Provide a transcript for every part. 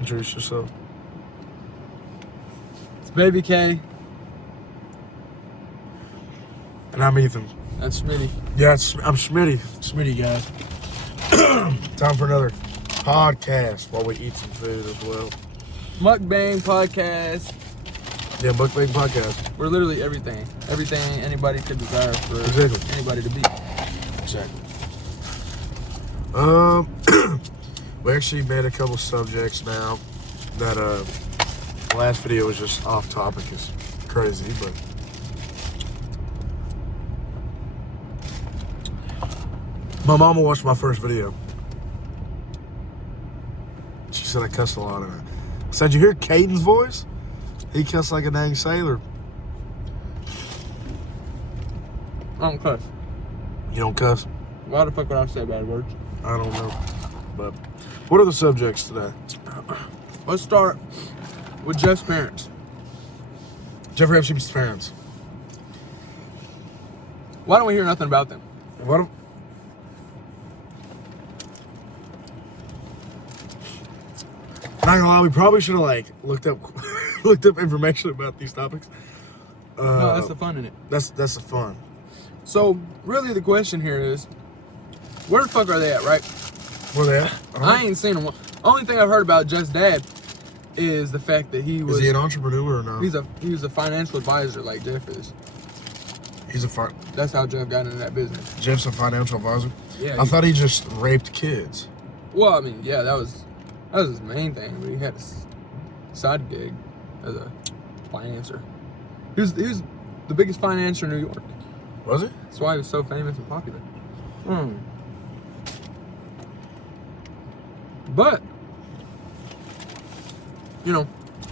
Introduce yourself. It's Baby K. And I'm Ethan. That's Smitty. Yeah, I'm Smitty. Smitty, guys. Time for another podcast while we eat some food as well. Mukbang podcast. Yeah, Mukbang podcast. We're literally everything. Everything anybody could desire for anybody to be. Exactly. We actually made a couple subjects now that the last video was just off topic. It's crazy, but my mama watched my first video. She said I cussed a lot in it. I said, you hear Caden's voice? He cussed like a dang sailor. I don't cuss. You don't cuss? Why the fuck would I say bad words? I don't know. But what are the subjects today? Let's start with Jeff's parents. Jeffrey Epstein's parents. Why don't we hear nothing about them? What? Not gonna lie, we probably should have looked up information about these topics. No, that's the fun in it. That's the fun. So really, the question here is, where the fuck are they at, right? Where they at? I ain't seen them. Only thing I've heard about Jeff's dad is the fact that he was. Is he an entrepreneur or not? He was a financial advisor like Jeff is. That's how Jeff got into that business. Jeff's a financial advisor? Yeah. I thought he just raped kids. Well, I mean, yeah, that was his main thing. But he had a side gig as a financer. He was the biggest financer in New York. Was he? That's why he was so famous and popular. But, you know,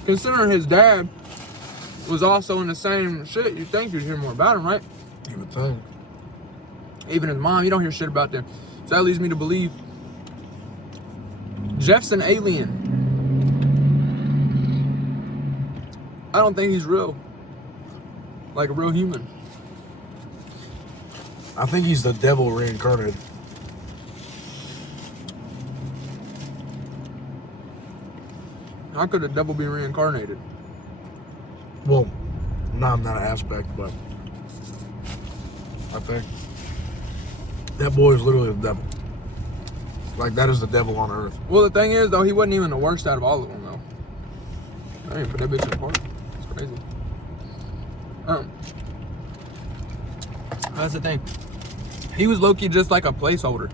considering his dad was also in the same shit, you'd think you'd hear more about him, right? You would think. Even his mom, you don't hear shit about them. So that leads me to believe Jeff's an alien. I don't think he's real. Like a real human. I think he's the devil reincarnated. How could a devil be reincarnated? Well, not in that aspect, but I think that boy is literally the devil. Like, that is the devil on earth. Well, the thing is, though, he wasn't even the worst out of all of them, though. I didn't put that bitch in the park. It's crazy. That's the thing. He was low-key just like a placeholder.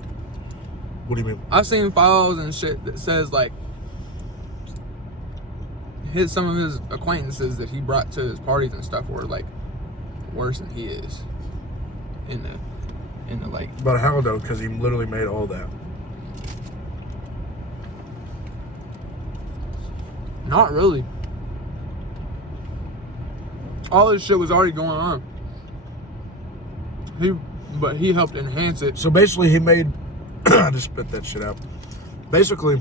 What do you mean? I've seen files and shit that says, like, some of his acquaintances that he brought to his parties and stuff were, like, worse than he is. In the like... But how, though? Because he literally made all that. Not really. All this shit was already going on. But he helped enhance it. So basically, he made... I just spit that shit out. Basically,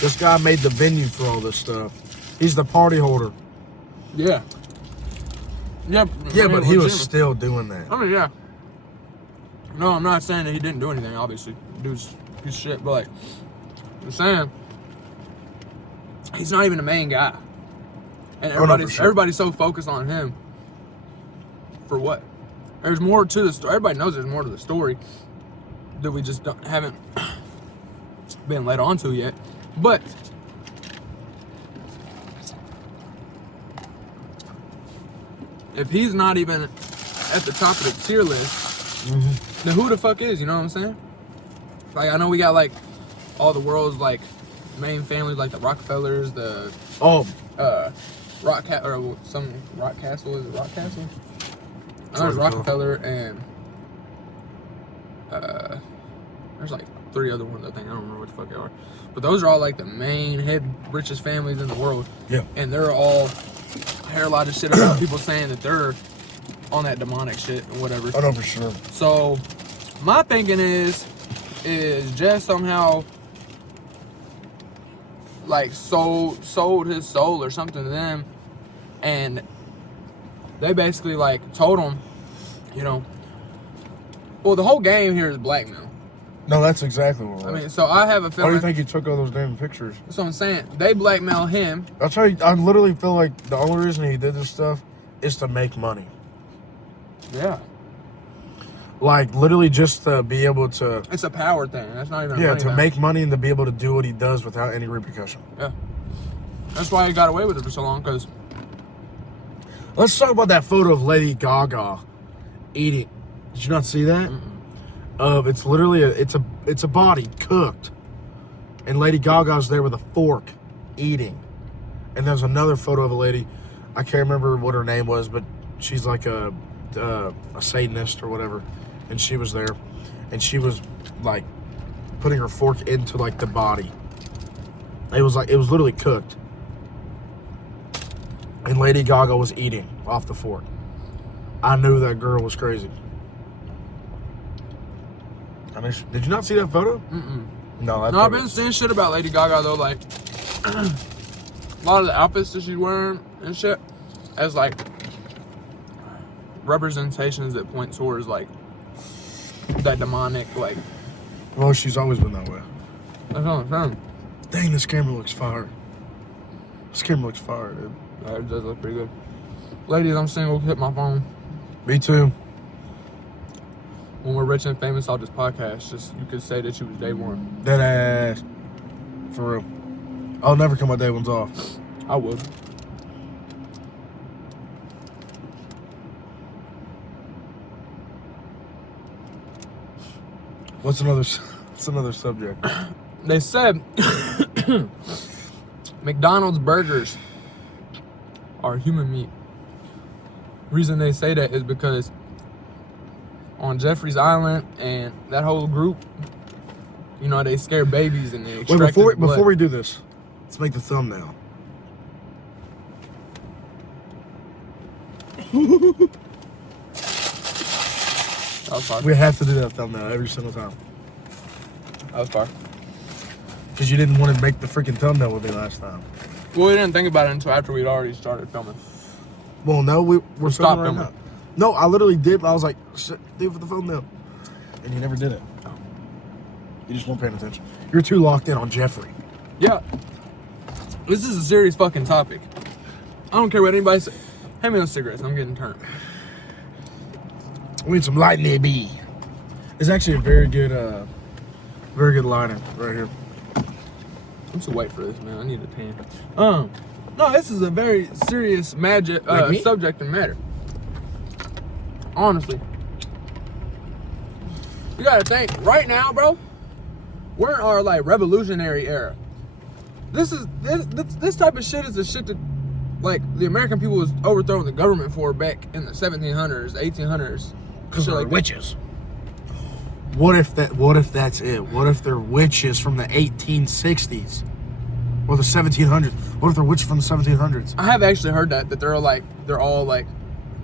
this guy made the venue for all this stuff. He's the party holder. Yeah. Yep. Yeah, but he was still doing that. I mean, yeah. No, I'm not saying that he didn't do anything, obviously. Dude's piece of shit, but, like, I'm saying, he's not even the main guy. And everybody's so focused on him. For what? There's more to the story. Everybody knows there's more to the story that we just haven't been led on to yet. But if he's not even at the top of the tier list, then who the fuck is? You know what I'm saying? Like, I know we got like all the world's like main families, like the Rockefellers, the Rock Castle. Is it Rock Castle? There's Rockefeller and there's like 3 other ones, I think. I don't remember what the fuck they are. But those are all like the main richest families in the world. Yeah. And they're all, I hear a lot of shit about people saying that they're on that demonic shit or whatever. I know for sure. So my thinking is Jeff somehow like sold his soul or something to them, and they basically like told him, you know, well, the whole game here is blackmail. No, that's exactly what it was. I mean, so I have a Why do feeling. you think he took all those damn pictures? That's what I'm saying. They blackmail him. That's why I literally feel like the only reason he did this stuff is to make money. Yeah. Like, literally just to be able to... It's a power thing. That's not even a Yeah, money to thing. make money and to be able to do what he does without any repercussion. Yeah. That's why he got away with it for so long, because... Let's talk about that photo of Lady Gaga eating. Did you not see that? It's literally it's a body cooked, and Lady Gaga's there with a fork eating. And there's another photo of a lady. I can't remember what her name was, but she's like a Satanist or whatever, and she was there, and she was like putting her fork into like the body. It was literally cooked. And Lady Gaga was eating off the fork. I knew that girl was crazy. I mean, did you not see that photo? Mm-mm. No, No, I've been seeing shit about Lady Gaga, though, like, a lot of the outfits that she's wearing and shit as, like, representations that point towards, like, that demonic, like... Well, she's always been that way. That's what I'm saying. Dang, this camera looks fire. This camera looks fire, dude. It does look pretty good. Ladies, I'm single. Hit my phone. Me too. When we're rich and famous off this podcast, just you could say that you was day one. That ass. For real. I'll never cut my day ones off. I would. What's another subject? They said McDonald's burgers are human meat. Reason they say that is because on Jeffrey's Island and that whole group, you know, they scare babies and they Wait, extract the blood. before we do this, let's make the thumbnail. That was fire. We have to do that thumbnail every single time. That was fire. Because you didn't want to make the freaking thumbnail with me last time. Well, we didn't think about it until after we'd already started filming. Well, no, we're Stop filming right filming. now. No, I literally did. I was like, shit, do it for the thumbnail. And you never did it. You just weren't paying attention. You're too locked in on Jeffrey. Yeah. This is a serious fucking topic. I don't care what anybody says. Hand me those cigarettes. I'm getting turned. We need some light in there, B. It's actually a very good liner right here. I'm too white for this, man. I need a tan. No, this is a very serious Like me? subject and matter. Honestly. You gotta think, right now, bro, we're in our, like, revolutionary era. This type of shit is the shit that, like, the American people was overthrowing the government for back in the 1700s, 1800s. Because Shit they're like that. witches. What if that's it? What if they're witches from the 1860s? Or the 1700s? What if they're witches from the 1700s? I have actually heard that they're all like,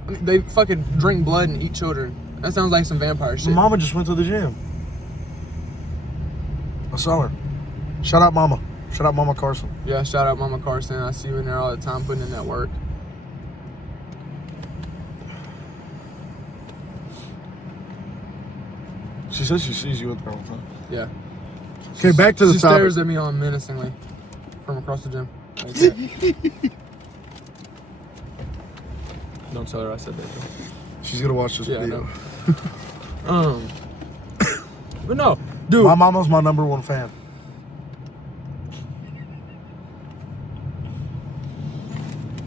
I mean, they fucking drink blood and eat children. That sounds like some vampire shit. Mama just went to the gym. I saw her. Shout out Mama. Shout out Mama Carson. Yeah, shout out Mama Carson. I see you in there all the time putting in that work. She says she sees you in there all the time. Yeah. Okay, back to the She topic. stares at me all menacingly from across the gym. Like that. Don't tell her I said that. Though. She's gonna watch this Yeah, I video. know. But no, dude. My mama's my number one fan.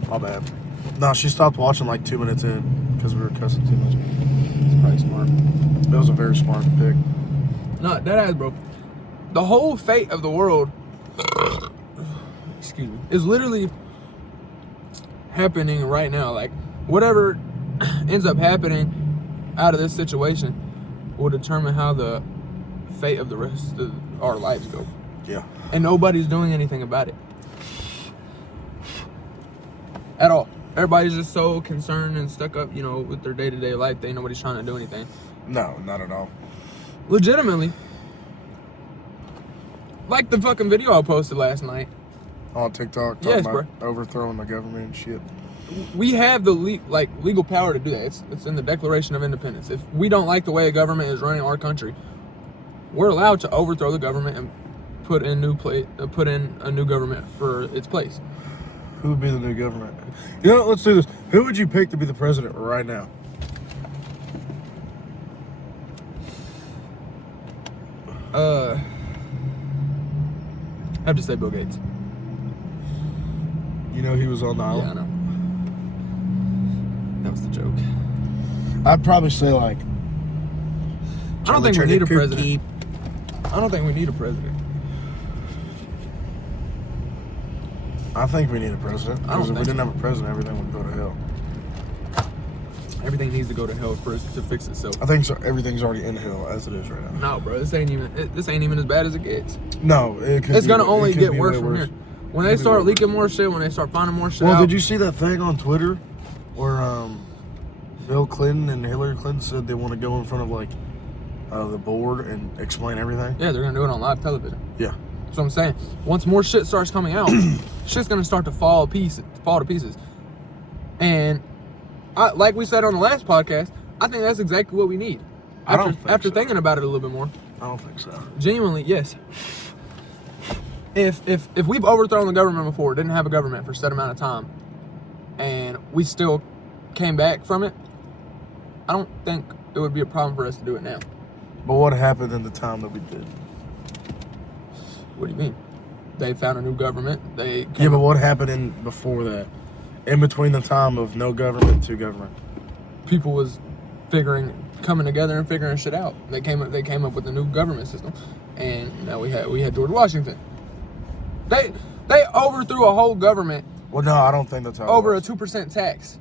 My bad. No, she stopped watching like 2 minutes in because we were cussing too much. It's probably smart. That was a very smart pick. No, that ass, bro. The whole fate of the world, excuse me, is literally happening right now. Like, whatever ends up happening out of this situation will determine how the fate of the rest of our lives go. Yeah. And nobody's doing anything about it. At all. Everybody's just so concerned and stuck up, you know, with their day-to-day life. They ain't nobody's trying to do anything. No, not at all. Legitimately. Like the fucking video I posted last night. On TikTok, talking Yes, about overthrowing the government and shit. We have the legal power to do that. It's in the Declaration of Independence. If we don't like the way a government is running our country, we're allowed to overthrow the government and put in a new government for its place. Who would be the new government? You know, let's do this. Who would you pick to be the president right now? I have to say Bill Gates. You know he was on the Yeah, I island? know. That was the joke. I'd probably say like... I don't think we need a president. Cookie. I don't think we need a president. I think we need a president. I don't Because if we think didn't have a president, everything would go to hell. Everything needs to go to hell first to fix itself. I think so. Everything's already in hell as it is right now. No, bro, this ain't even as bad as it gets. No, It's gonna only get worse from here. When they Could be start way leaking more shit, when they start finding more shit Well, out. did you see that thing on Twitter where Bill Clinton and Hillary Clinton said they want to go in front of like the board and explain everything? Yeah, they're gonna do it on live television. Yeah. That's what I'm saying. Once more shit starts coming out, shit's gonna start to fall to pieces. And like we said on the last podcast, I think that's exactly what we need. I don't think after so. thinking about it a little bit more. I don't think so. Genuinely, yes. If we've overthrown the government before, didn't have a government for a set amount of time, and we still came back from it, I don't think it would be a problem for us to do it now. But what happened in the time that we did? What do you mean? They found a new government. Yeah, but what happened in before that? In between the time of no government to government? People was coming together and figuring shit out. They came up with a new government system, and now we had George Washington. They overthrew a whole government Well, no, I don't think that's how over it a was. 2% tax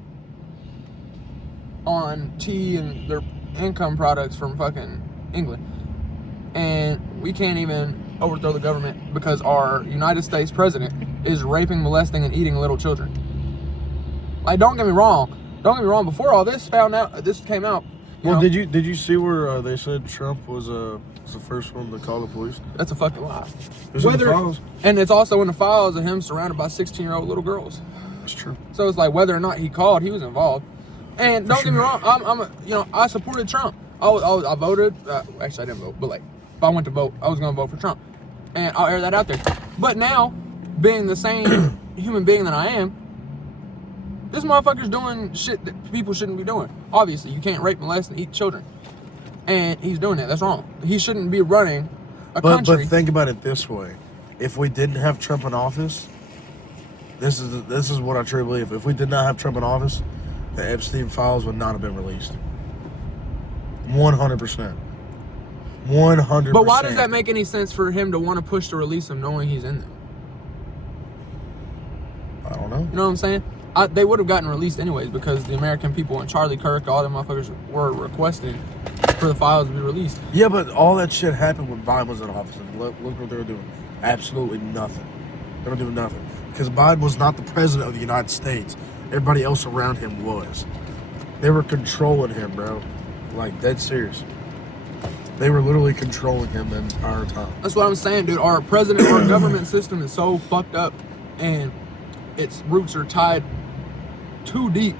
on tea and their income products from fucking England, and we can't even overthrow the government because our United States president is raping, molesting, and eating little children. Like, don't get me wrong. Before all this came out. Well, know, did you see where they said Trump was the first one to call the police? That's a fucking lie. It's in the files. And it's also in the files of him surrounded by 16-year-old little girls. That's true. So it's like whether or not he called, he was involved. And don't get me wrong, I supported Trump. I voted. Actually, I didn't vote, but like, if I went to vote, I was gonna vote for Trump, and I'll air that out there. But now, being the same human being that I am, this motherfucker's doing shit that people shouldn't be doing. Obviously, you can't rape, molest, and eat children, and he's doing that. That's wrong. He shouldn't be running a country. But think about it this way: if we didn't have Trump in office, this is what I truly believe. If we did not have Trump in office, the Epstein files would not have been released. 100%. 100%. But why does that make any sense for him to want to push to release him, knowing he's in them? I don't know. You know what I'm saying? They would have gotten released anyways because the American people and Charlie Kirk, all them motherfuckers were requesting for the files to be released. Yeah, but all that shit happened when Biden was in office. And look what they were doing. Absolutely nothing. They were doing nothing. Because Biden was not the president of the United States. Everybody else around him was. They were controlling him, bro. Like, dead serious. They were literally controlling him the entire time. That's what I'm saying, dude. Our government system is so fucked up and its roots are tied too deep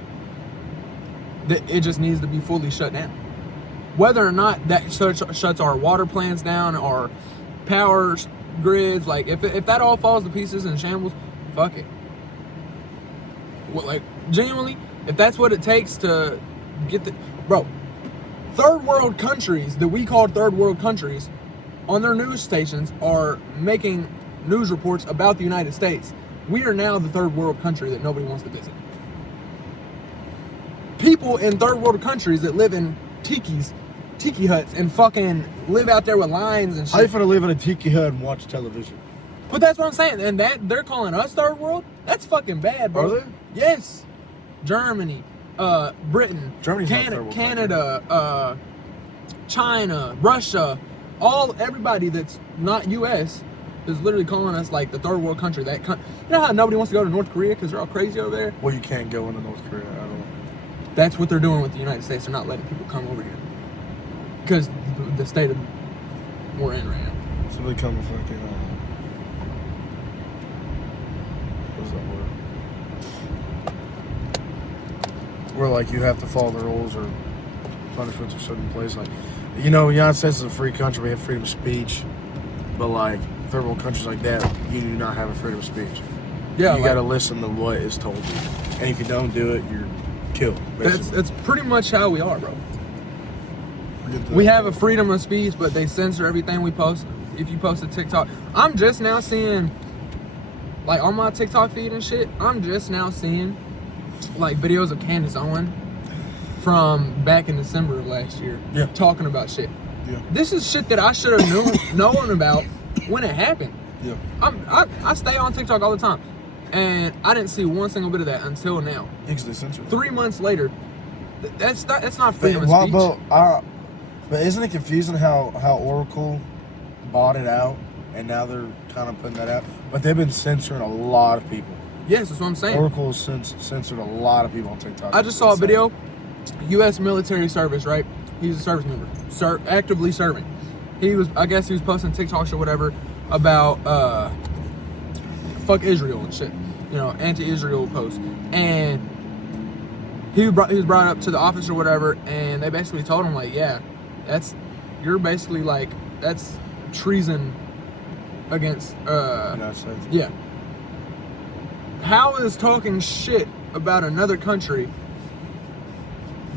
that it just needs to be fully shut down. Whether or not that shuts our water plants down, our power grids, like if that all falls to pieces and shambles, fuck it. Well, like, genuinely, if that's what it takes to get the... Bro, third world countries that we call third world countries on their news stations are making news reports about the United States. We are now the third world country that nobody wants to visit. People in third world countries that live in tiki huts and fucking live out there with lines and shit. How you finna live in a tiki hut and watch television? But that's what I'm saying. And that they're calling us third world? That's fucking bad, bro. Are they? Yes. Germany, Britain, Germany's not third world Canada, China, Russia, everybody that's not US is literally calling us like the third world country. You know how nobody wants to go to North Korea because they're all crazy over there? Well, you can't go into North Korea at all. That's what they're doing with the United States. They're not letting people come over here because the state of we're in right now. So they come fucking. What's that word? Where like you have to follow the rules or punishments are set in place. Like You know, the United States is a free country. We have freedom of speech. But, like, third world countries like that, you do not have a freedom of speech. Yeah, You got to listen to what is told you. And if you don't do it, you're killed, basically. That's pretty much how we are, bro. We have a freedom of speech, but they censor everything we post. If you post a TikTok, I'm just now seeing, like, on my TikTok feed and shit, I'm just now seeing, like, videos of Candace Owen from back in December of last year, talking about shit. Yeah. This is shit that I should have known about when it happened. Yeah. I stay on TikTok all the time, and I didn't see one single bit of that until now. Because they censor 3 months later, that's not freedom of speech. But isn't it confusing how Oracle bought it out, and now they're kind of putting that out? But they've been censoring a lot of people. Yes, that's what I'm saying. Oracle has censored a lot of people on TikTok. I just saw a video, U.S. military service, right? He's a service member, actively serving. I guess he was posting TikToks or whatever about fuck Israel and shit, you know, anti-Israel posts. And he was brought up to the office or whatever, and they basically told him, like, yeah, you're basically like, that's treason against United States. Yeah. How is talking shit about another country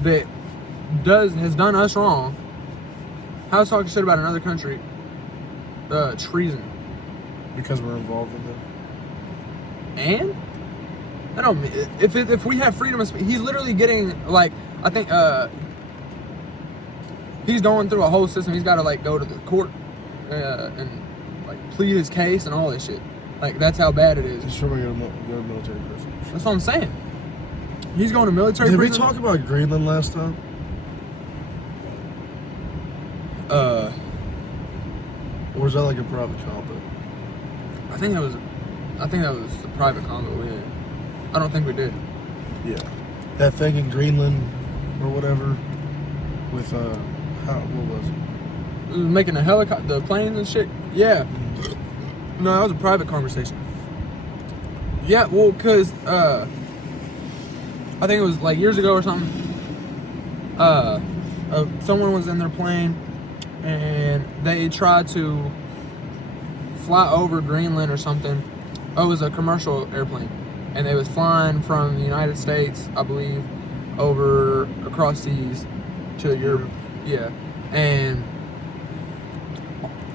that has done us wrong, how is talking shit about another country treason? Because we're involved in that. And I don't mean, if we have freedom of speech, he's literally getting, like, I think he's going through a whole system. He's got to, like, go to the court and, like, plead his case and all this shit. Like, that's how bad it is. He's sure going to go to military prison. That's what I'm saying. He's going to military prison. Did we talk about Greenland last time? Or was that like a private combo? I think that was the private combo we had. I don't think we did. Yeah. That thing in Greenland or whatever with what was it? Making the planes and shit. Yeah. No, that was a private conversation. Yeah, well, cause I think it was like years ago or something. Someone was in their plane and they tried to fly over Greenland or something. Oh, it was a commercial airplane, and they was flying from the United States, I believe, over across seas to Europe. Yeah, and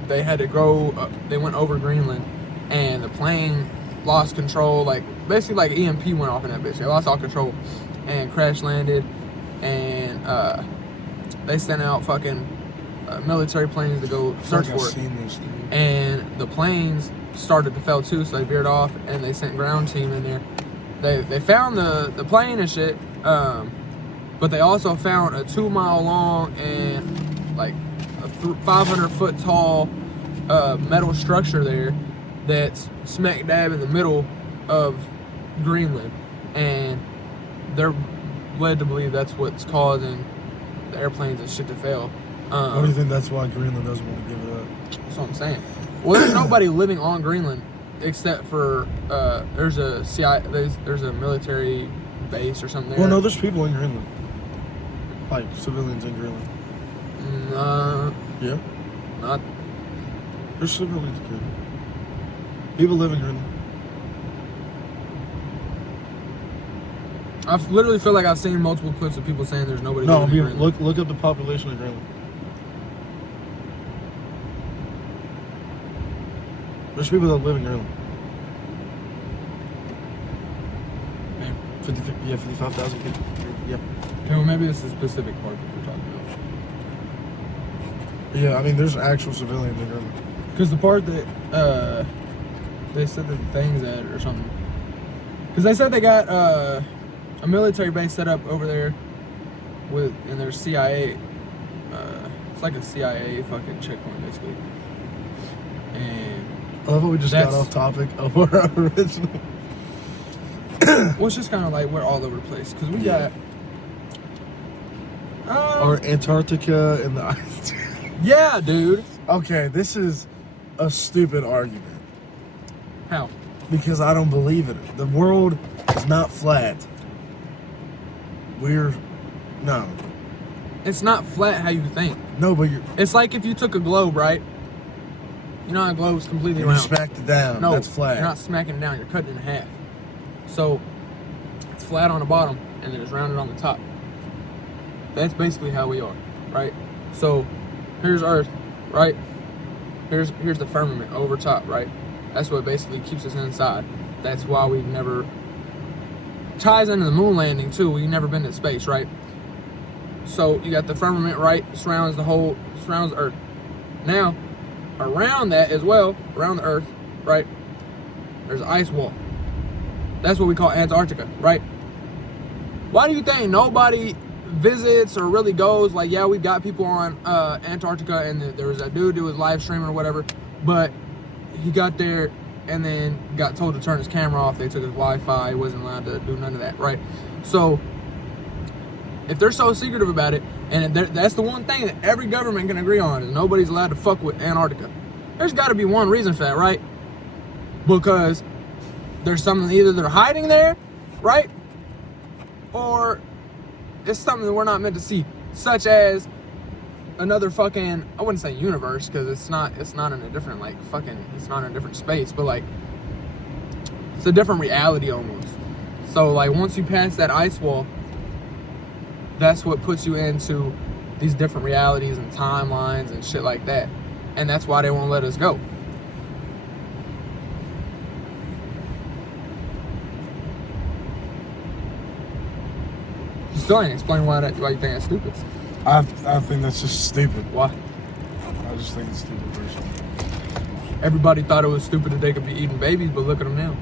they had to go. They went over Greenland, and the plane lost control. Like, basically, like EMP went off in that bitch. They lost all control and crash landed, and they sent out fucking military planes to go search for it. And the planes started to fail too, so they veered off, and they sent ground team in there. They found the plane and shit, but they also found a 2-mile long and like a 500-foot tall metal structure there that's smack dab in the middle of Greenland, and they're led to believe that's what's causing the airplanes and shit to fail. Why do you think that's why Greenland doesn't want to give it up? That's what I'm saying. Well, there's nobody living on Greenland except for there's a there's a military base or something there. Well, no, there's people in Greenland, like civilians in Greenland. Yeah. Not. There's civilians in Greenland. People live in Greenland. I literally feel like I've seen multiple clips of people saying there's nobody. No, living in Greenland. look up the population of Greenland. There's people that live in Greenland. Yeah. 55,000 people. Yeah. Okay, well, maybe it's a specific part that we're talking about. Yeah, I mean, there's actual civilians in Greenland. Because the part that they said that the thing's at or something. Because they said they got a military base set up over there in their CIA. It's like a CIA fucking checkpoint, basically. And I love how we just got off topic of our original. Well, it's just kind of like we're all over the place because we got or Antarctica and the ice. Yeah, dude. Okay, this is a stupid argument. How? Because I don't believe in it. The world is not flat. No. It's not flat how you think. No, but you're. It's like if you took a globe, right? You know how a globe's completely You round. smacked it down. No, That's flat. You're not smacking it down. You're cutting it in half. So it's flat on the bottom and then it's rounded on the top. That's basically how we are, right? So here's Earth, right? Here's the firmament over top, right? That's what basically keeps us inside. That's why we've never ties into the moon landing too. We've never been to space, right? So you got the firmament, right? Surrounds the Earth. Now, around that as well, around the Earth, right? There's an ice wall. That's what we call Antarctica, right? Why do you think nobody visits or really goes? Like, yeah, we've got people on Antarctica, and there was a dude who was live streaming or whatever, but he got there and then got told to turn his camera off. They took his Wi-Fi. He wasn't allowed to do none of that, right? So if they're so secretive about it, and that's the one thing that every government can agree on, is nobody's allowed to fuck with Antarctica. There's got to be one reason for that, right? Because there's something, either they're hiding there, right? Or it's something that we're not meant to see, such as another fucking, I wouldn't say universe, because it's not in a different, like, fucking, it's not in a different space, but like, it's a different reality almost. So like, once you pass that ice wall, that's what puts you into these different realities and timelines and shit like that. And that's why they won't let us go. You still ain't explain why you think that's stupid. I think that's just stupid. Why? I just think it's stupid personally. Everybody thought it was stupid that they could be eating babies, but look at them now.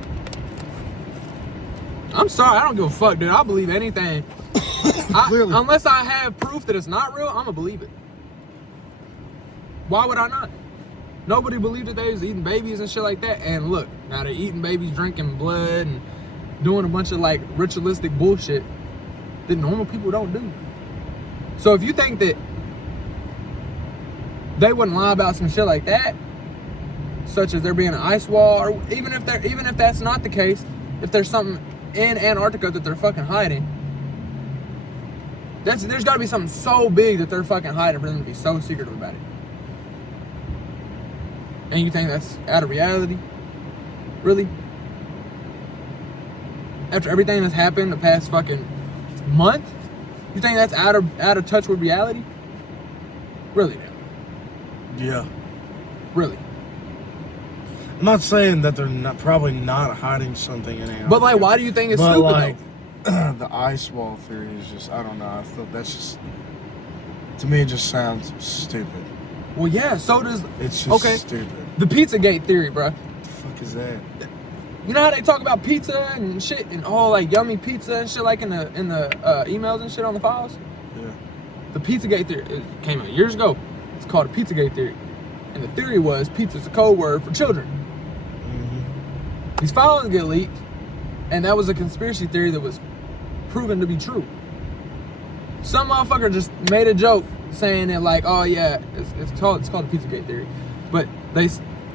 I'm sorry, I don't give a fuck, dude. I believe anything. Clearly. Unless I have proof that it's not real, I'm gonna believe it. Why would I not? Nobody believed that they was eating babies and shit like that. And look, now they're eating babies, drinking blood, and doing a bunch of like ritualistic bullshit that normal people don't do. So if you think that they wouldn't lie about some shit like that, such as there being an ice wall, or even if that's not the case, if there's something in Antarctica that they're fucking hiding, there's got to be something so big that they're fucking hiding for them to be so secretive about it. And you think that's out of reality? Really? After everything that's happened the past fucking month, you think that's out of touch with reality? Really, dude? Yeah. Really? I'm not saying that they're probably not hiding something in Antarctica. But like, why do you think it's stupid like, though? The ice wall theory is just, I don't know. I thought that's just, to me, it just sounds stupid. Well, yeah. So does. It's just stupid. The Pizzagate theory, bro. What the fuck is that? You know how they talk about pizza and shit and all like yummy pizza and shit like in the emails and shit on the files? Yeah. The Pizzagate theory, it came out years ago. It's called a Pizzagate theory. And the theory was pizza's a code word for children. Mm-hmm. These files get leaked, and that was a conspiracy theory that was proven to be true. Some motherfucker just made a joke saying that like, oh yeah, it's called the Pizzagate theory. But they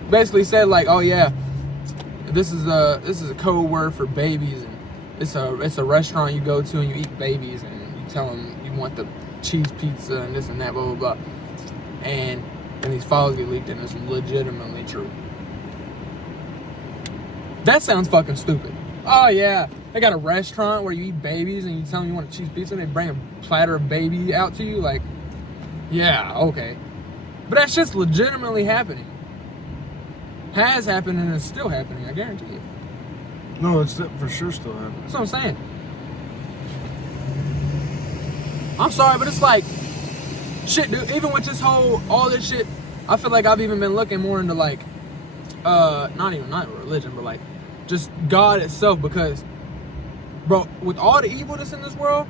basically said like, oh yeah, this is a code word for babies, and it's a restaurant you go to and you eat babies, and you tell them you want the cheese pizza and this and that, blah blah blah, and these files get leaked and it's legitimately true. That sounds fucking stupid. Oh yeah, they got a restaurant where you eat babies and you tell them you want a cheese pizza and they bring a platter of baby out to you. Like, yeah, okay. But that shit's legitimately happening. Has happened and is still happening, I guarantee you. No, it's for sure still happening. That's what I'm saying. I'm sorry, but it's like, shit, dude, even with this all this shit, I feel like I've even been looking more into like, not religion, but like, just God itself, because, bro, with all the evil that's in this world,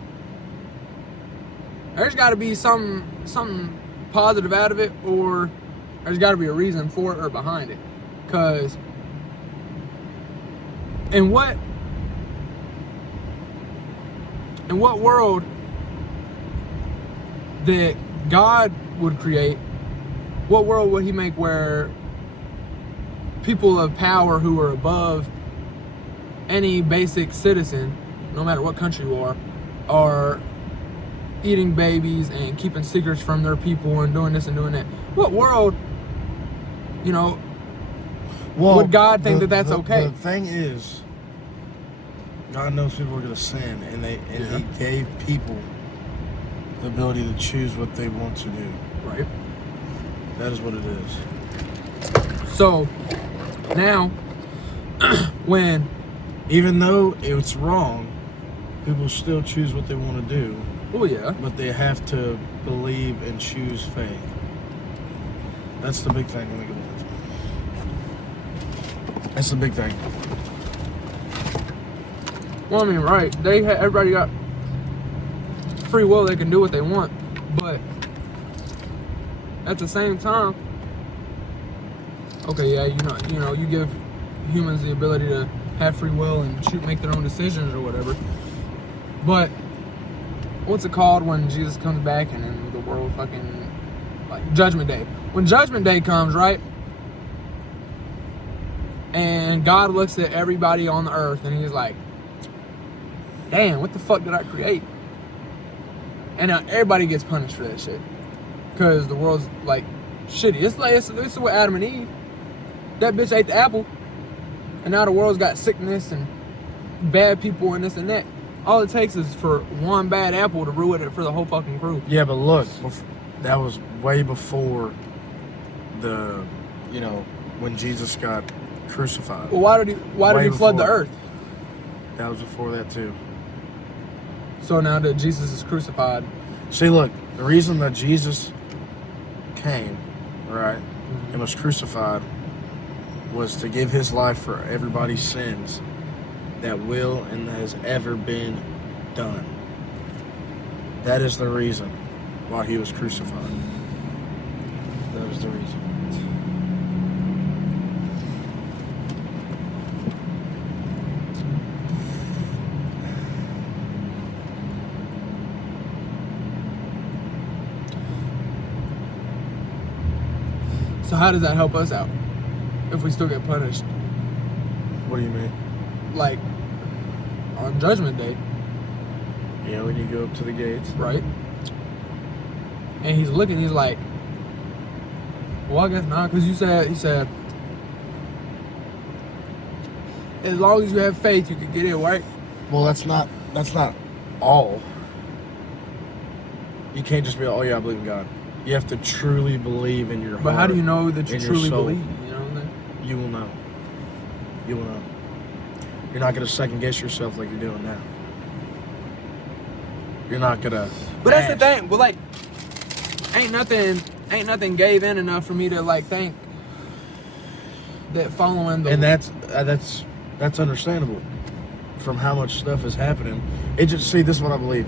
there's got to be something positive out of it, or there's got to be a reason for it or behind it. Because in what world that God would create, what world would he make where people of power who are above any basic citizen, no matter what country you are eating babies and keeping secrets from their people and doing this and doing that. What world, Well, would God think that that's okay? The thing is, God knows people are going to sin, and He gave people the ability to choose what they want to do. Right. That is what it is. So now, when even though it's wrong, people still choose what they want to do. Oh yeah. But they have to believe and choose faith. That's the big thing. That's the big thing. Well, I mean, right? Everybody got free will; they can do what they want, but at the same time, okay, yeah, you give humans the ability to have free will and make their own decisions or whatever. But what's it called when Jesus comes back and then the world fucking like Judgment Day? When Judgment Day comes, right? And God looks at everybody on the earth and He's like, damn, what the fuck did I create? And now everybody gets punished for that shit. Because the world's like shitty. It's with Adam and Eve. That bitch ate the apple. And now the world's got sickness and bad people and this and that. All it takes is for one bad apple to ruin it for the whole fucking crew. Yeah, but look, that was way before when Jesus got crucified. Well, why did he flood the earth? That was before that too. So now that Jesus is crucified. See, look, the reason that Jesus came, right, and was crucified was to give His life for everybody's sins that will and has ever been done. That is the reason why He was crucified. That is the reason. So how does that help us out if we still get punished? What do you mean? Like on Judgment Day. Yeah, when you go up to the gates. Right? And He's looking, He's like, well, I guess not, because He said, as long as you have faith, you can get in, right? Well, that's not all. You can't just be like, oh yeah, I believe in God. You have to truly believe in your heart. But how do you know that you truly soul. believe? You know what I'm saying? You will know. You will know. You're not going to second guess yourself like you're doing now. You're not going to. But that's the thing. But like, ain't nothing gave in enough for me to like think that following the. And that's understandable. From how much stuff is happening, this is what I believe.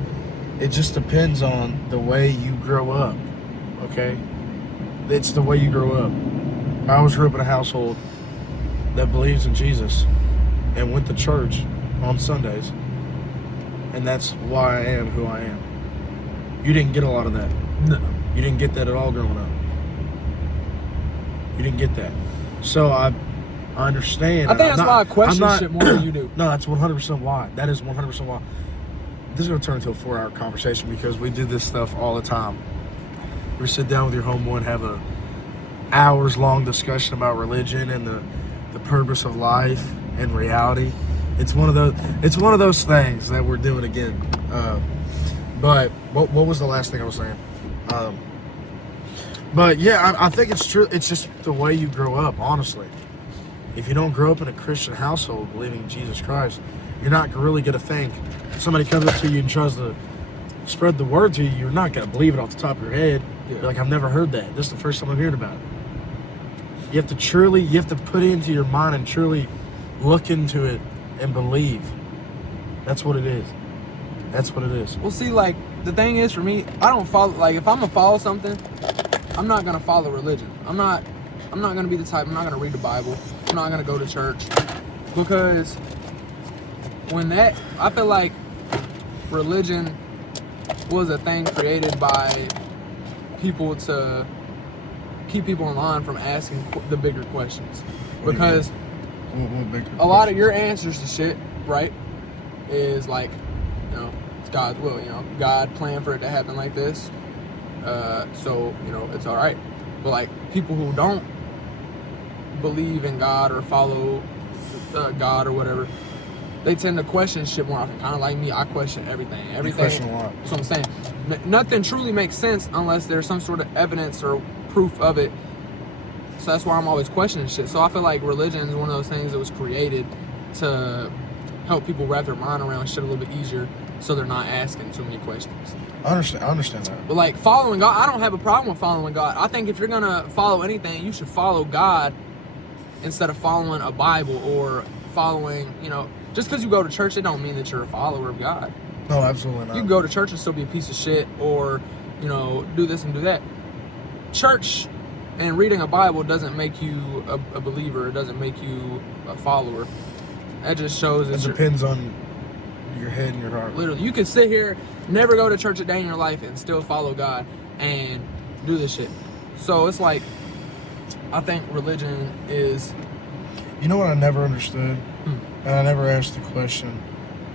It just depends on the way you grow up. Okay, it's the way you grow up. I always grew up in a household that believes in Jesus and went to church on Sundays, and that's why I am who I am. You didn't get a lot of that. No. You didn't get that at all growing up. You didn't get that. So I understand. I think that's why I question shit more than you do. No, that's 100% why. That is 100% why. This is going to turn into a 4-hour conversation because we do this stuff all the time. We sit down with your homeboy and have a hours-long discussion about religion and the purpose of life and reality. It's one of those things that we're doing again. But what was the last thing I was saying? But yeah, I think it's true. It's just the way you grow up, honestly. If you don't grow up in a Christian household believing in Jesus Christ, you're not really going to think. Somebody comes up to you and tries to spread the word to you, you're not going to believe it off the top of your head. Yeah. You're like, I've never heard that. This is the first time I'm hearing about it. You have to put it into your mind and truly look into it and believe. That's what it is. That's what it is. Well, see, like, the thing is, for me, I don't follow, like, if I'm going to follow something, I'm not going to follow religion. I'm not going to be the type, I'm not going to read the Bible. I'm not going to go to church. Because I feel like religion was a thing created by people to keep people in line from asking the bigger questions. Because what bigger a lot of your answers to shit, right, is like, it's God's will, you know. God planned for it to happen like this. So, you know, it's all right. But, like, people who don't believe in God or follow God or whatever, they tend to question shit more often. Kind of like me, I question everything. Everything. You question a lot. That's what I'm saying. Nothing truly makes sense unless there's some sort of evidence or proof of it. So that's why I'm always questioning shit. So I feel like religion is one of those things that was created to help people wrap their mind around shit a little bit easier, so they're not asking too many questions. I understand that. But like following God, I don't have a problem with following God. I think if you're gonna follow anything, you should follow God instead of following a Bible or following, you know, just because you go to church, it don't mean that you're a follower of God. No, absolutely not. You can go to church and still be a piece of shit, or, you know, do this and do that. Church and reading a Bible doesn't make you a believer. It doesn't make you a follower. That just shows that It depends on your head and your heart. literally, you could sit here, never go to church a day in your life, and still follow God and do this shit. So it's like, I think religion is... You know what I never understood? And I never asked the question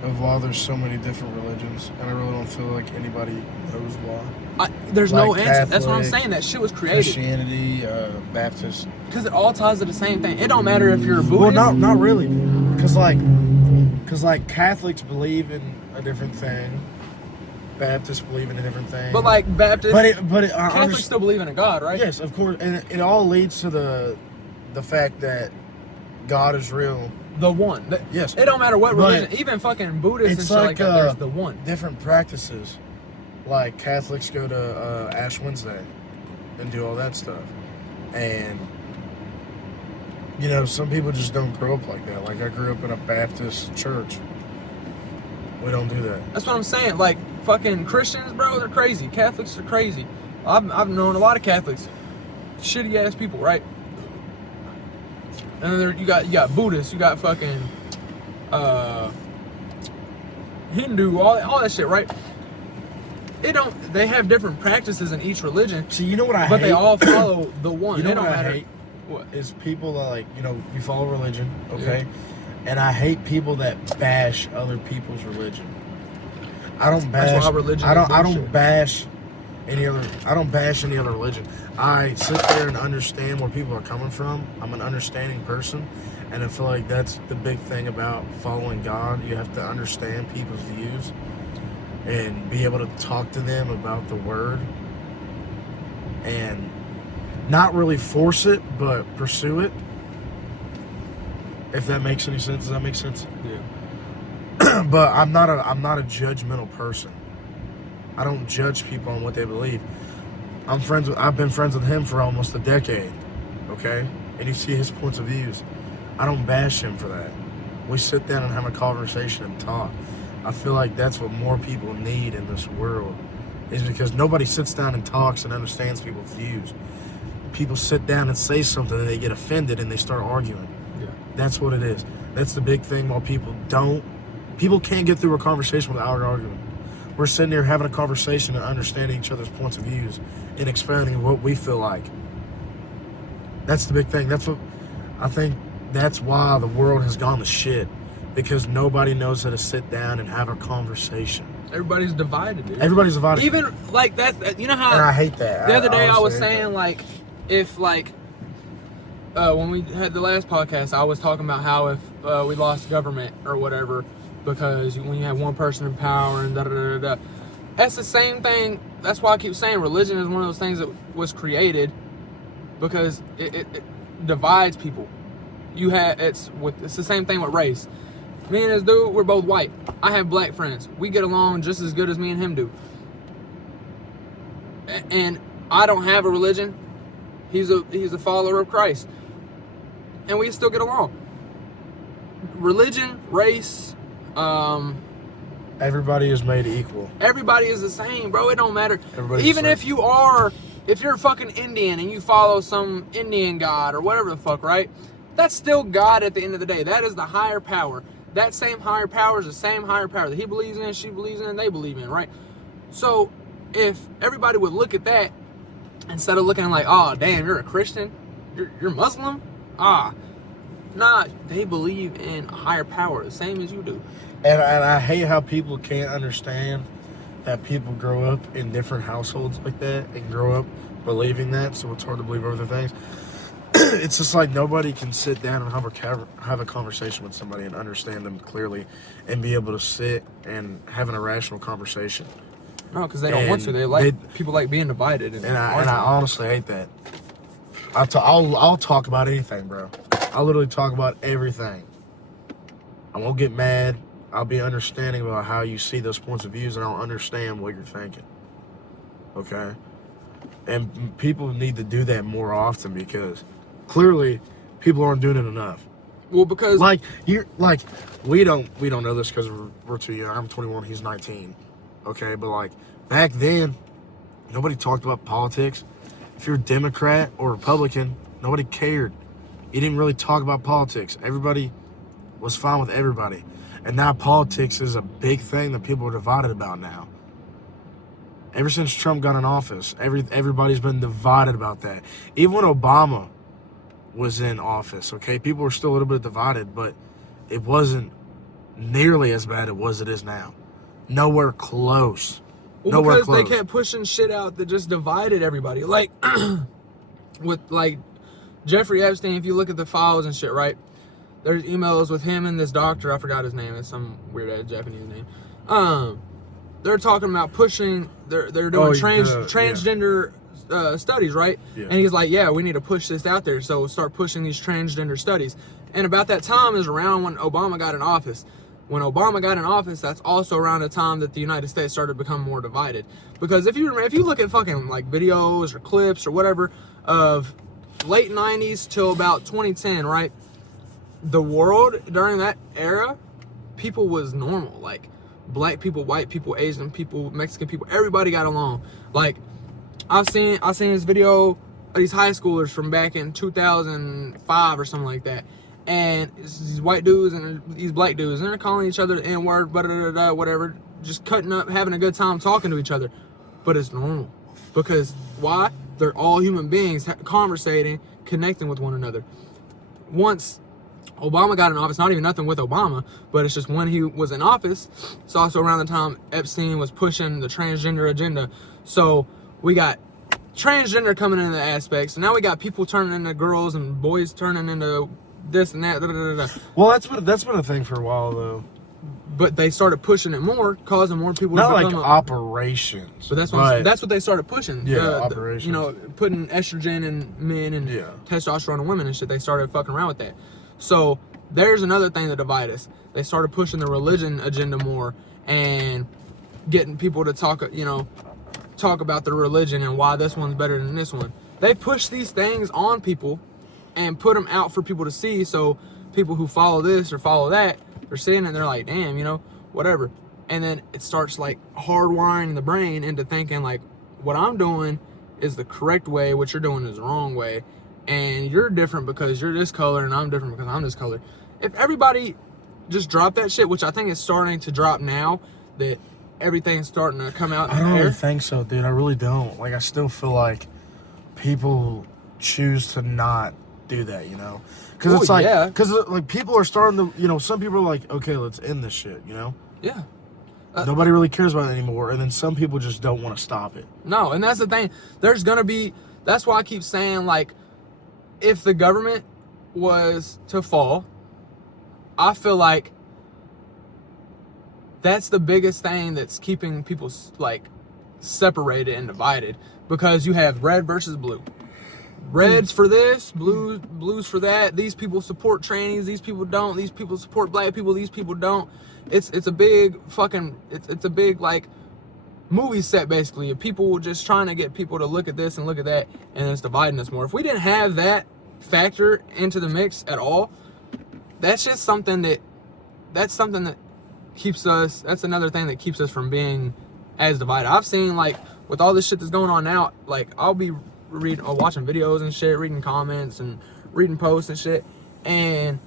of why there's so many different religions, and I really don't feel like anybody knows why. There's Like no answer. That's what I'm Catholic, saying. That shit was created. Christianity, Baptist. Because it all ties to the same thing. It don't matter if you're a Buddhist. Well, not really, because like Catholics believe in a different thing, Baptists believe in a different thing. But like Baptists, Catholics still believe in a God, right? Yes, of course, and it all leads to the fact that God is real. The one. Yes. It don't matter what But religion. Even fucking Buddhists and it's shit like like, that. There's the one. Different practices. Like Catholics go to Ash Wednesday and do all that stuff. And, you know, some people just don't grow up like that. Like I grew up in a Baptist church. We don't do that. That's what I'm saying. Like fucking Christians, bro, they're crazy. Catholics are crazy. I've known a lot of Catholics. Shitty ass people, right? And then you got Buddhists, you got fucking Hindu, all that shit, right? They have different practices in each religion. See, you know what I hate? But they all follow the one. You know it don't what I matter. hate? What? Is people that, like, you know, we follow religion, okay? And I hate people that bash other people's religion. I don't bash. That's why religion I is don't bullshit. bash any other. I don't bash any other religion. I sit there and understand where people are coming from. I'm an understanding person, and I feel like that's the big thing about following God. You have to understand people's views and be able to talk to them about the Word, and not really force it, but pursue it. If that makes any sense, does that make sense? Yeah. But I'm not a judgmental person. I don't judge people on what they believe. I've been friends with him for almost a decade, okay? And you see his points of views. I don't bash him for that. We sit down and have a conversation and talk. I feel like that's what more people need in this world, is because nobody sits down and talks and understands people's views. People sit down and say something and they get offended and they start arguing. Yeah. That's what it is. That's the big thing. While people can't get through a conversation without arguing. We're sitting there having a conversation and understanding each other's points of views and expounding what we feel like. That's the big thing. That's what I think. That's why the world has gone to shit, because nobody knows how to sit down and have a conversation. Everybody's divided, dude. Everybody's divided. Even like that, you know how And I hate that. the other day I was honestly hate saying, like, if like when we had the last podcast, I was talking about how if we lost government or whatever, because when you have one person in power and da da da da, that's the same thing. That's why I keep saying religion is one of those things that was created because it divides people. It's the same thing with race. Me and this dude, we're both white. I have black friends. We get along just as good as me and him do. And I don't have a religion. He's a follower of Christ. And we still get along. Religion, race, everybody is made equal. everybody is the same, bro. It don't matter. Everybody's Even the if you're a fucking Indian and you follow some Indian god or whatever the fuck, right? That's still God at the end of the day. That is the higher power. That same higher power is the same higher power that he believes in, she believes in, they believe in, right? So if everybody would look at that instead of looking like, oh damn, you're a Christian, you're Muslim, Nah, they believe in a higher power, the same as you do. And I hate how people can't understand that people grow up in different households like that and grow up believing that, so it's hard to believe other things. It's just like nobody can sit down and have a conversation with somebody and understand them clearly and be able to sit and have an irrational conversation. No, because they don't want to. People like being divided. And I honestly hate that. I'll talk about anything, bro. I'll literally talk about everything. I won't get mad. I'll be understanding about how you see those points of views, and I'll understand what you're thinking. Okay? And people need to do that more often because clearly people aren't doing it enough. Well, because we don't know this because we're too young. I'm 21, he's 19. Okay, but back then, nobody talked about politics. If you're a Democrat or Republican, nobody cared. You didn't really talk about politics. Everybody was fine with everybody. And now politics is a big thing that people are divided about now. Ever since Trump got in office, everybody's been divided about that. Even when Obama was in office, okay, people were still a little bit divided, but it wasn't nearly as bad as it is now. Nowhere close. Well, because they kept pushing shit out that just divided everybody. With Jeffrey Epstein, if you look at the files and shit, right? There's emails with him and this doctor. I forgot his name. It's some weird ass Japanese name. They're talking about pushing. They're doing transgender studies, right? Yeah. And he's like, yeah, we need to push this out there. So start pushing these transgender studies. And about that time is around when Obama got in office. When Obama got in office, that's also around the time that the United States started to become more divided. Because if you look at fucking videos or clips or whatever of late 90s till about 2010, right? The world during that era, people was normal. Black people, white people, Asian people, Mexican people, everybody got along. I've seen this video of these high schoolers from back in 2005 or something like that. And it's these white dudes and these black dudes, and they're calling each other the N-word, whatever, just cutting up, having a good time talking to each other. But it's normal. Because why? They're all human beings conversating, connecting with one another. Once Obama got in office, not even nothing with Obama, but it's just when he was in office, it's also around the time Epstein was pushing the transgender agenda. So we got transgender coming into the aspects, and now we got people turning into girls and boys turning into this and that. Well, that's been a thing for a while though. But they started pushing it more, causing more people to become operations. But that's what they started pushing. Yeah, operations. Putting estrogen in men and testosterone in women and shit. They started fucking around with that. So there's another thing that divided us. They started pushing the religion agenda more and getting people to talk about the religion and why this one's better than this one. They push these things on people and put them out for people to see. So people who follow this or follow that, they're seeing it and they're like, damn, whatever. And then it starts hardwiring the brain into thinking what I'm doing is the correct way, what you're doing is the wrong way. And you're different because you're this color and I'm different because I'm this color. If everybody just dropped that shit, which I think is starting to drop now, that everything's starting to come out. I don't really think so, dude. I really don't. I still feel like people choose to not do that, Because because people are starting to, some people are like, okay, let's end this shit, Yeah. Nobody really cares about it anymore, and then some people just don't want to stop it. No, and that's the thing. That's why I keep saying, if the government was to fall, I feel like that's the biggest thing that's keeping people separated and divided, because you have red versus blue. Red's for this, blues for that. These people support trannies, these people don't. These people support black people, these people don't. It's a big it's a big movie set basically. People just trying to get people to look at this and look at that, and it's dividing us more. If we didn't have that factor into the mix at all, that's something that keeps us. That's another thing that keeps us from being as divided. I've seen with all this shit that's going on now, I'll be watching videos and shit, reading comments and reading posts and shit, and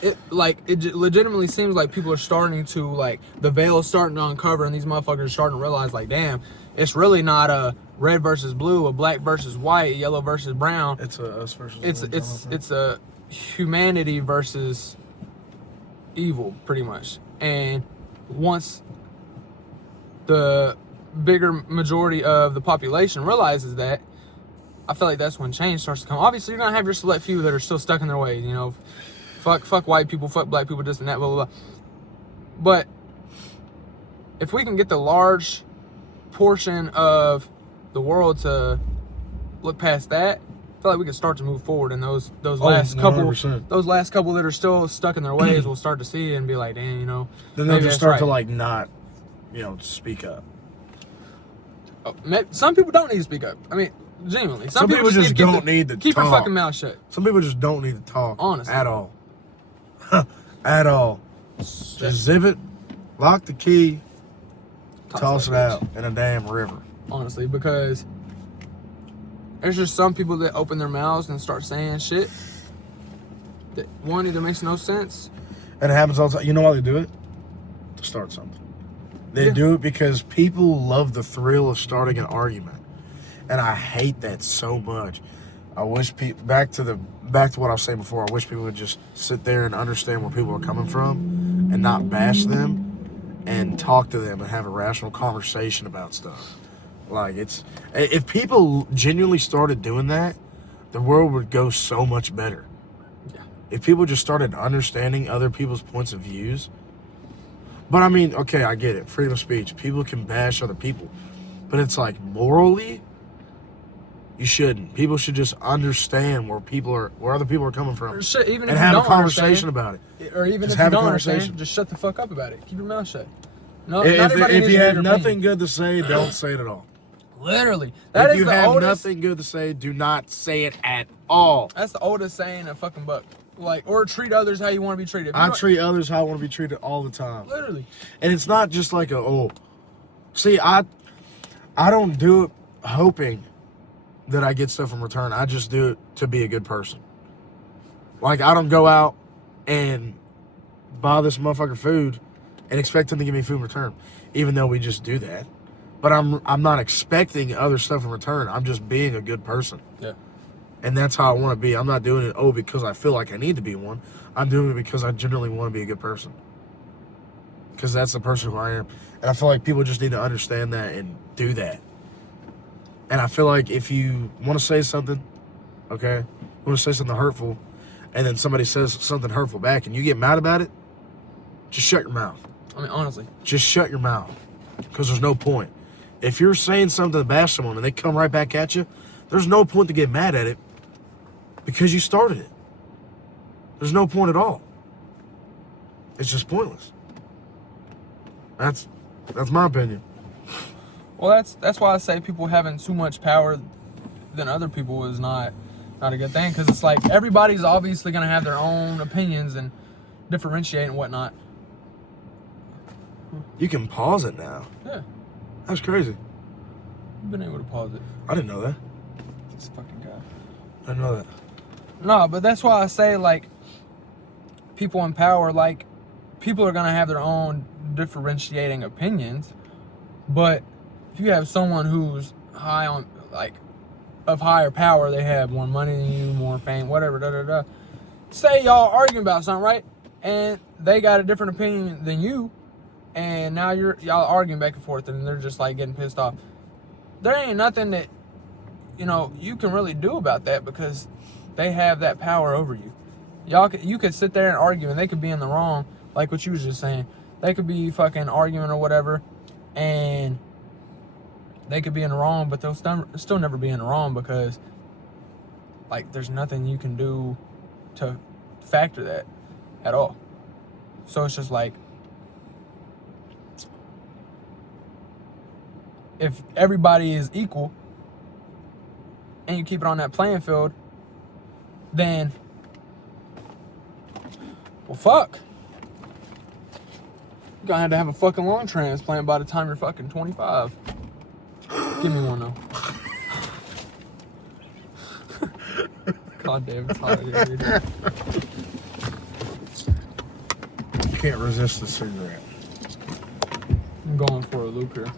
it legitimately seems like people are starting to the veil's starting to uncover, and these motherfuckers are starting to realize damn, it's really not a red versus blue, a black versus white, yellow versus brown. It's a us versus it's humanity versus evil, pretty much. And once the bigger majority of the population realizes that, I feel like that's when change starts to come. Obviously, you're gonna have your select few that are still stuck in their ways. You know, fuck white people, fuck black people, this and that, blah blah blah. But if we can get the large portion of the world to look past that, I feel like we can start to move forward. And those last 100%. couple that are still stuck in their ways will start to see it and be like, damn, you know. Then they'll maybe just that's start to right. like not, speak up. Some people don't need to speak up. I mean, genuinely, some people just keep don't need to keep talk. their fucking mouth shut. Some people just don't need to talk. Honestly. At all. At all. Just zip it, lock the key, toss it out in a damn river. Honestly, because there's just some people that open their mouths and start saying shit that, one, either makes no sense. And it happens all the time. You know why they do it? To start something. They do it because people love the thrill of starting an argument. And I hate that so much. I wish people, back to what I was saying before, I wish people would just sit there and understand where people are coming from and not bash them and talk to them and have a rational conversation about stuff. Like, if people genuinely started doing that, the world would go so much better. Yeah. If people just started understanding other people's points of views. But I mean, okay, I get it. Freedom of speech. People can bash other people. But it's like, morally, you shouldn't. People should just understand where other people are coming from. Or shit, even and if have you a don't conversation understand, about it. or even Just if you have a don't conversation. understand, just shut the fuck up about it. Keep your mouth shut. No, not everybody If needs you to hear have your nothing opinion. good to say, don't say it at all. Literally, that If is you the have oldest. nothing good to say, do not say it at all. That's the oldest saying in a fucking book. Like, or treat others how you want to be treated. If you I don't- treat others how I want to be treated all the time. Literally. And it's not just like see, I don't do it hoping that I get stuff in return. I just do it to be a good person. Like, I don't go out and buy this motherfucker food and expect him to give me food in return, even though we just do that. But I'm not expecting other stuff in return. I'm just being a good person. Yeah. And that's how I want to be. I'm not doing it, because I feel like I need to be one. I'm doing it because I genuinely want to be a good person. Because that's the person who I am. And I feel like people just need to understand that and do that. And I feel like if you want to say something, okay, you want to say something hurtful, and then somebody says something hurtful back and you get mad about it, just shut your mouth. I mean, honestly. Just shut your mouth. Because there's no point. If you're saying something to bash someone and they come right back at you, there's no point to get mad at it because you started it. There's no point at all. It's just pointless. That's my opinion. Well, that's why I say people having too much power than other people is not a good thing, because it's like everybody's obviously gonna have their own opinions and differentiate and whatnot. You can pause it now. Yeah, That's crazy. you've been able to pause it. I didn't know that. This fucking guy. I didn't know that. No, but that's why I say, like, people in power, like, people are gonna have their own differentiating opinions, but if you have someone who's high on, like, of higher power, they have more money than you, more fame, whatever, say y'all arguing about something, right? And they got a different opinion than you, and now y'all arguing back and forth, and they're just, like, getting pissed off. There ain't nothing that, you can really do about that, because they have that power over you. You could sit there and argue, and they could be in the wrong, like what you was just saying. They could be fucking arguing or whatever, and they could be in the wrong, but they'll still never be in the wrong, because, like, there's nothing you can do to factor that at all. So it's just like, if everybody is equal and you keep it on that playing field, then, well, fuck. You're gonna have to have a fucking lung transplant by the time you're fucking 25. Give me one, though. God damn, it's hot here, dude. Can't resist the cigarette. I'm going for a loop here.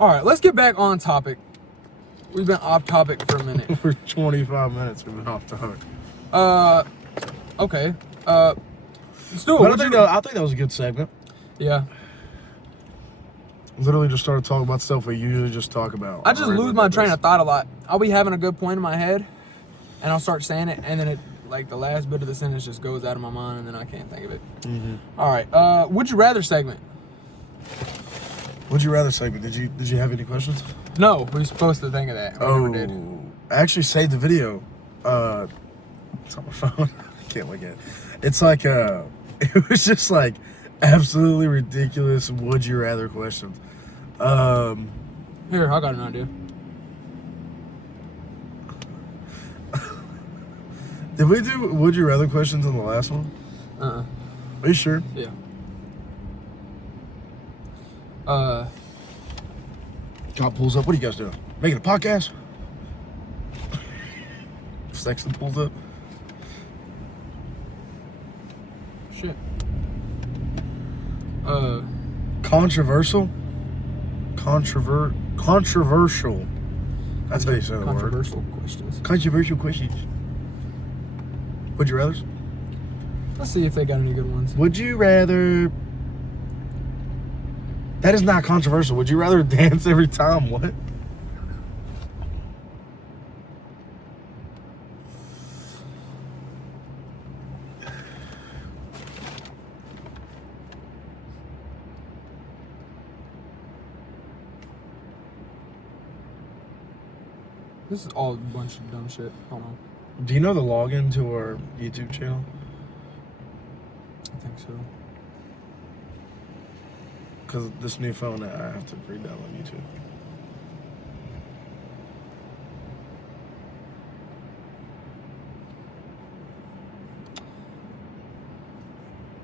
Alright, let's get back on topic. We've been off topic for a minute. For 25 minutes, we've been off topic. Okay. Let's do it. But Would you- I think that was a good segment. Yeah. Literally just started talking about stuff we usually just talk about. I just lose my train of thought a lot. I'll be having a good point in my head, and I'll start saying it, and then it, like, the last bit of the sentence just goes out of my mind, and then I can't think of it. Mm-hmm. All right. Would you rather segment? Would you rather segment? Did you have any questions? No, we were supposed to think of that. We never did. I actually saved the video. It's on my phone. I can't look at it. It's like it was just like absolutely ridiculous would you rather questions. Here, I got an idea. Did we do would you rather questions in the last one? Are you sure? Yeah. Cop pulls up. What are you guys doing? Making a podcast? Sexton pulls up. Shit. Controversial? Controversial. That's how you say the word. Controversial questions. Controversial questions. Would you rather? Let's see if they got any good ones. Would you rather... That is not controversial. Would you rather dance every time? What? This is all a bunch of dumb shit. Hold on. Do you know the login to our YouTube channel? I think so. Because this new phone, I have to re-download YouTube.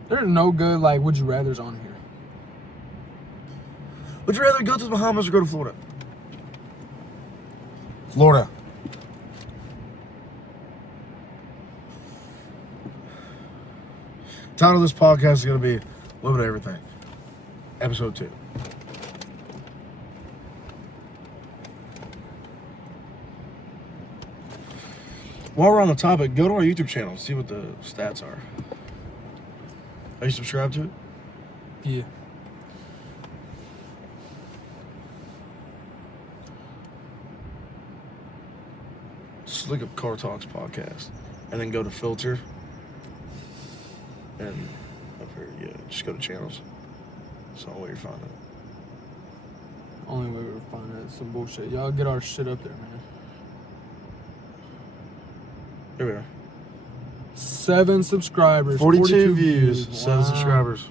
There's no good, like, would you rathers on here. Would you rather go to the Bahamas or go to Florida? Florida. Title of this podcast is going to be a little bit of everything. Episode 2. While we're on the topic, go to our YouTube channel, see what the stats are. Are you subscribed to it? Yeah. Just look up Car Talks Podcast. And then go to filter. And up here, yeah, just go to channels. That's the only way you're finding it. Only way we're finding it is some bullshit. Y'all get our shit up there, man. Here we are. 7 subscribers. 42 views, 7 Wow. subscribers.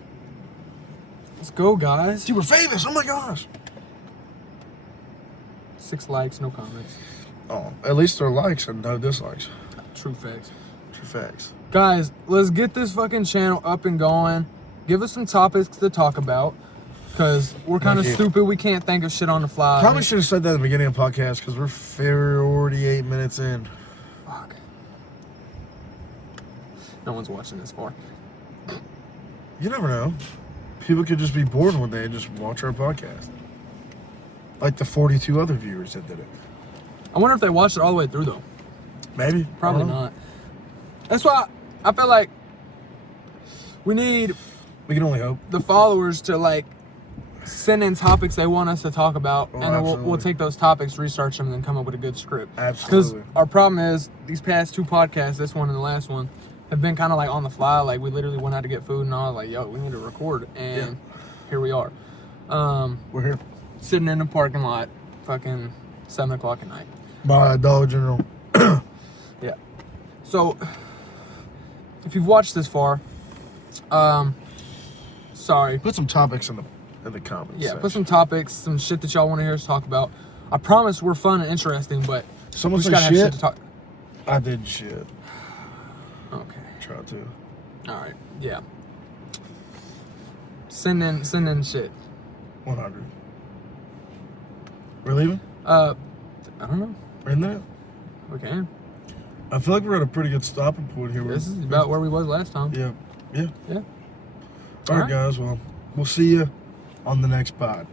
Let's go, guys. Dude, we're famous. Oh my gosh. 6 likes, no comments. Oh, at least they're likes and no dislikes. True facts. True facts. Guys, let's get this fucking channel up and going. Give us some topics to talk about. Because we're kind of Thank you. stupid. We can't think of shit on the fly. Probably should have said that at the beginning of the podcast because we're 48 minutes in. Fuck. No one's watching this far. You never know. People could just be bored one day and just watch our podcast. Like the 42 other viewers that did it. I wonder if they watched it all the way through, though. Maybe. Probably I don't know. not. That's why I feel like we need We can only hope. the followers to, like, send in topics they want us to talk about, Oh, and then we'll absolutely. take those topics, research them, and then come up with a good script. Absolutely. Because our problem is these past 2 podcasts, this one and the last one, have been kind of like on the fly. Like, we literally went out to get food, and I was like, yo, we need to record. And here we are. We're here. Sitting in the parking lot, fucking 7 o'clock at night. By Dollar General. Yeah. So, if you've watched this far, sorry. Put some topics in the comments. Yeah, section. put some topics, some shit that y'all want to hear us talk about. I promise we're fun and interesting, but Someone we just said gotta have shit shit. to talk. I did shit. Okay. Try to. All right. Yeah. Send in shit. 100. We're leaving? I don't know. We're in there? We can. I feel like we're at a pretty good stopping point here. This is about where we was last time. Yeah. Yeah. Yeah. All right, guys. Well, we'll see you on the next pod.